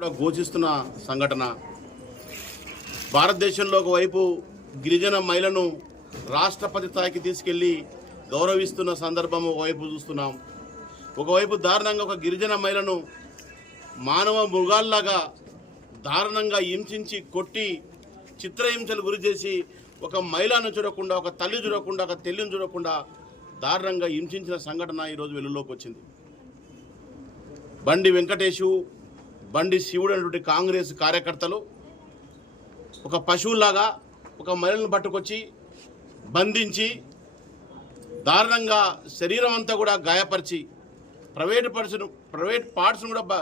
కూడా ఘోషిస్తున్న సంఘటన. భారతదేశంలో ఒకవైపు గిరిజన మహిళను రాష్ట్రపతి స్థాయికి తీసుకెళ్లి గౌరవిస్తున్న సందర్భం ఒకవైపు చూస్తున్నాం. ఒకవైపు దారుణంగా ఒక గిరిజన మహిళను మానవ మృగాల్లాగా దారుణంగా హింసించి కొట్టి చిత్రహింసలు గురి చేసి ఒక మహిళను చూడకుండా, ఒక తల్లి చూడకుండా, ఒక తెల్లిని చూడకుండా దారుణంగా హింసించిన సంఘటన ఈరోజు వెలుగులోకి వచ్చింది. బండి వెంకటేషు, బండి శివుడు అనేటువంటి కాంగ్రెస్ కార్యకర్తలు ఒక పశువులాగా ఒక మహిళను పట్టుకొచ్చి బంధించి దారుణంగా శరీరం అంతా కూడా గాయపరిచి ప్రైవేట్ పార్ట్స్ను కూడా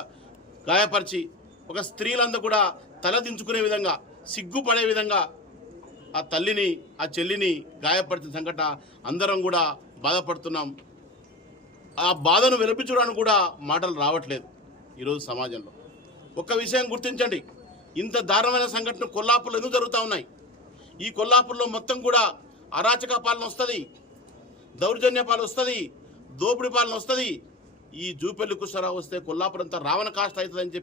గాయపరిచి ఒక స్త్రీలంతా కూడా తల దించుకునే విధంగా, సిగ్గుపడే విధంగా ఆ తల్లిని, ఆ చెల్లిని గాయపరిచిన సంఘటన అందరం కూడా బాధపడుతున్నాం. ఆ బాధను వినిపించడానికి కూడా మాటలు రావట్లేదు ఈరోజు సమాజంలో. ఒక్క విషయం గుర్తించండి, ఇంత దారుణమైన సంఘటన కొల్లాపూర్లో ఎందుకు జరుగుతూ ఉన్నాయి? ఈ కొల్లాపూర్లో మొత్తం కూడా అరాచక పాలన వస్తుంది, దౌర్జన్య పాలన వస్తుంది, దోపిడీ పాలన వస్తుంది. ఈ జూపల్లి కృష్ణారావు వస్తే కొల్లాపూర్ అంతా రావణ కాష్ట అవుతుందని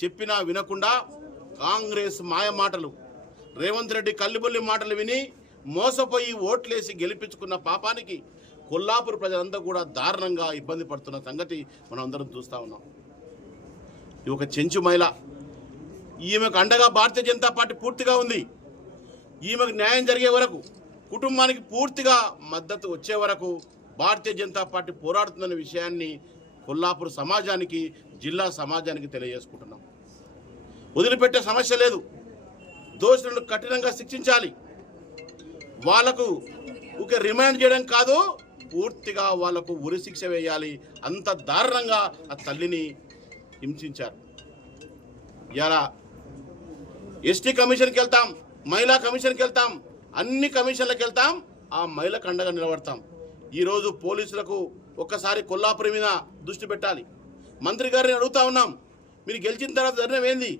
చెప్పినా వినకుండా కాంగ్రెస్ మాయ మాటలు, రేవంత్ రెడ్డి కల్లిబొల్లి మాటలు విని మోసపోయి ఓట్లేసి గెలిపించుకున్న పాపానికి కొల్లాపూర్ ప్రజలంతా కూడా దారుణంగా ఇబ్బంది పడుతున్న సంగతి మనం అందరం చూస్తూ ఉన్నాం. ఈ ఒక చెంచు మహిళ, ఈమెకు అండగా భారతీయ జనతా పార్టీ పూర్తిగా ఉంది. ఈమెకు న్యాయం జరిగే వరకు, కుటుంబానికి పూర్తిగా మద్దతు వచ్చే వరకు భారతీయ జనతా పార్టీ పోరాడుతుందనే విషయాన్ని కొల్లాపూర్ సమాజానికి, జిల్లా సమాజానికి తెలియజేసుకుంటున్నాం. వదిలిపెట్టే సమస్య లేదు. దోషులను కఠినంగా శిక్షించాలి. వాళ్లకు ఒక రిమాండ్ చేయడం కాదు, పూర్తిగా వాళ్లకు ఉరి శిక్ష వేయాలి. అంత దారుణంగా ఆ తల్లిని హింసించారు. ఇలా ఎస్టీ కమిషన్కి వెళ్తాం, మహిళా కమిషన్కి వెళ్తాం, అన్ని కమిషన్లకు వెళ్తాం, ఆ మహిళకు అండగా నిలబడతాం. ఈరోజు పోలీసులకు ఒక్కసారి కొల్లాపురి మీద దృష్టి పెట్టాలి. మంత్రి గారిని అడుగుతా ఉన్నాం, మీరు గెలిచిన తర్వాత నిర్ణయం ఏంది?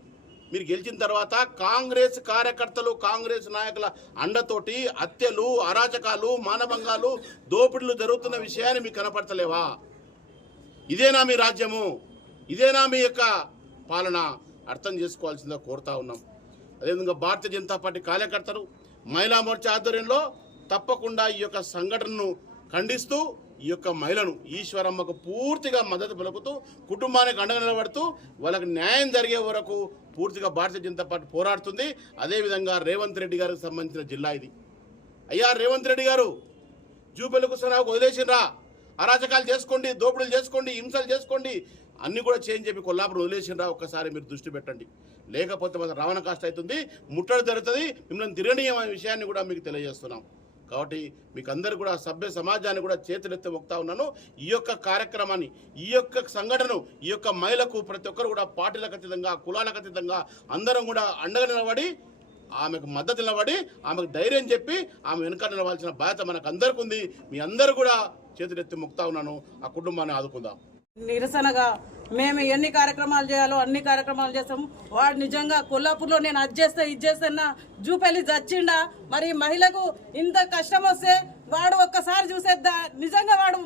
మీరు గెలిచిన తర్వాత కాంగ్రెస్ కార్యకర్తలు, కాంగ్రెస్ నాయకుల అండతోటి హత్యలు, అరాచకాలు, మానభంగాలు, దోపిడీలు జరుగుతున్న విషయాన్ని మీకు కనపడతలేవా? ఇదేనా మీ రాజ్యము? ఇదేనా మీ యొక్క పాలన? అర్థం చేసుకోవాల్సిందిగా కోరుతా ఉన్నాం. అదేవిధంగా భారతీయ జనతా పార్టీ కార్యకర్తలు మహిళా మోర్చా ఆధ్వర్యంలో తప్పకుండా ఈ యొక్క సంఘటనను ఖండిస్తూ ఈ యొక్క మహిళను ఈశ్వరమ్మకు పూర్తిగా మద్దతు పలుకుతూ, కుటుంబానికి అండగా నిలబడుతూ వాళ్ళకి న్యాయం జరిగే వరకు పూర్తిగా భారతీయ జనతా పార్టీ పోరాడుతుంది. అదేవిధంగా రేవంత్ రెడ్డి గారికి సంబంధించిన జిల్లా ఇది. అయ్యా రేవంత్ రెడ్డి గారు, జూపల్లి కృష్ణారావుకు వదిలేసినరా? అరాచకాలు చేసుకోండి, దోపిడీలు చేసుకోండి, హింసలు చేసుకోండి, అన్నీ కూడా చేయని చెప్పి కొల్లాపూర్ వదిలేసినరా? ఒక్కసారి మీరు దృష్టి పెట్టండి. లేకపోతే మన రావణ కాష్ట అవుతుంది, ముట్టడి జరుగుతుంది, మిమ్మల్ని తిరగనీయం అనే విషయాన్ని కూడా మీకు తెలియజేస్తున్నాం. కాబట్టి మీకు అందరు కూడా సభ్య సమాజాన్ని కూడా చేతులెత్తి మొక్తా ఉన్నాను. ఈ యొక్క కార్యక్రమాన్ని, ఈ యొక్క సంఘటనను, ఈ యొక్క మహిళకు ప్రతి ఒక్కరు కూడా పార్టీలకు అతీతంగా, కులాలకు అతీతంగా అందరం కూడా అండగా నిలబడి, ఆమెకు మద్దతు నిలబడి, ఆమెకు ధైర్యం చెప్పి ఆమె వెనుక నిలవాల్సిన బాధ్యత మనకు అందరికీ ఉంది. మీ అందరూ కూడా చేతులెత్తి మొక్తా ఉన్నాను. ఆ కుటుంబాన్ని ఆదుకుందాం. నిరసనగా మేము ఎన్ని కార్యక్రమాలు చేయాలో అన్ని కార్యక్రమాలు చేస్తాము. వాడు నిజంగా కొల్లాపూర్లో నేను అది చేస్తా ఇది చేస్తున్నా, జూపల్లి చచ్చిండా? మరి మహిళకు ఇంత కష్టం వస్తే వాడు ఒక్కసారి చూసేద్దా? నిజంగా వాడు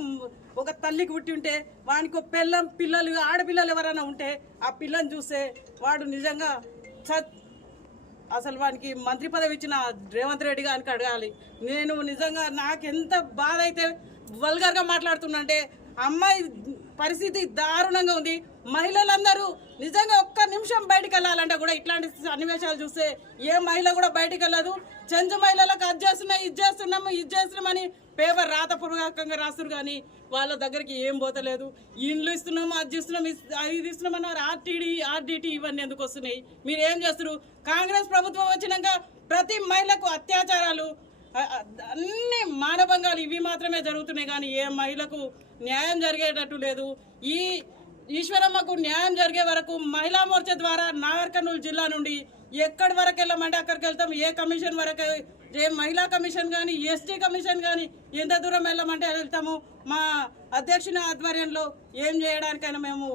ఒక తల్లికి పుట్టి ఉంటే, వానికి పిల్లలు, ఆడపిల్లలు ఎవరైనా ఉంటే ఆ పిల్లని చూస్తే వాడు నిజంగా అసలు వానికి మంత్రి పదవి ఇచ్చిన రేవంత్ రెడ్డి గారికి అడగాలి. నేను నిజంగా నాకెంత బాధ అయితే వల్గర్గా మాట్లాడుతున్నంటే, అమ్మాయి పరిస్థితి దారుణంగా ఉంది. మహిళలందరూ నిజంగా ఒక్క నిమిషం బయటకు వెళ్ళాలంటే కూడా ఇట్లాంటి సన్నివేశాలు చూస్తే ఏ మహిళ కూడా బయటకు వెళ్ళదు. చెంచు మహిళలకు అది చేస్తున్నాం, ఇది చేస్తున్నామని పేపర్ రాతపూర్వకంగా రాస్తున్నారు, కానీ వాళ్ళ దగ్గరికి ఏం పోతలేదు. ఇండ్లు ఇస్తున్నాము, అది ఇస్తున్నాం, ఇది ఇస్తున్నామన్నారు. ఆర్డిటి ఇవన్నీ ఎందుకు వస్తున్నాయి? మీరు ఏం చేస్తారు? కాంగ్రెస్ ప్రభుత్వం వచ్చినాక ప్రతి మహిళకు అత్యాచారాలు, అన్ని మానభంగాలు ఇవి మాత్రమే జరుగుతున్నాయి, కానీ ఏ మహిళకు న్యాయం జరిగేటట్టు లేదు. ఈ ఈశ్వరమ్మకు న్యాయం జరిగే వరకు మహిళా మోర్చా ద్వారా నాగర్ కర్నూలు జిల్లా నుండి ఎక్కడి వరకు వెళ్ళమంటే అక్కడికి వెళ్తాం. ఏ కమిషన్ వరకు, ఏ మహిళా కమిషన్ కానీ, ఎస్టీ కమిషన్ కానీ ఎంత దూరం వెళ్ళమంటే వెళ్తాము. మా అధ్యక్షుని ఆధ్వర్యంలో ఏం చేయడానికైనా మేము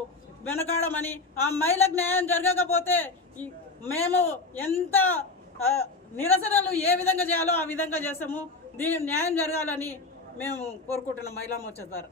వెనకాడమని, ఆ మహిళకు న్యాయం జరగకపోతే మేము ఎంత నిరసనలు ఏ విధంగా చేయాలో ఆ విధంగా చేస్తాము. దీనికి న్యాయం జరగాలని మేము కోరుకుంటున్నాం మహిళా మోర్చా ద్వారా.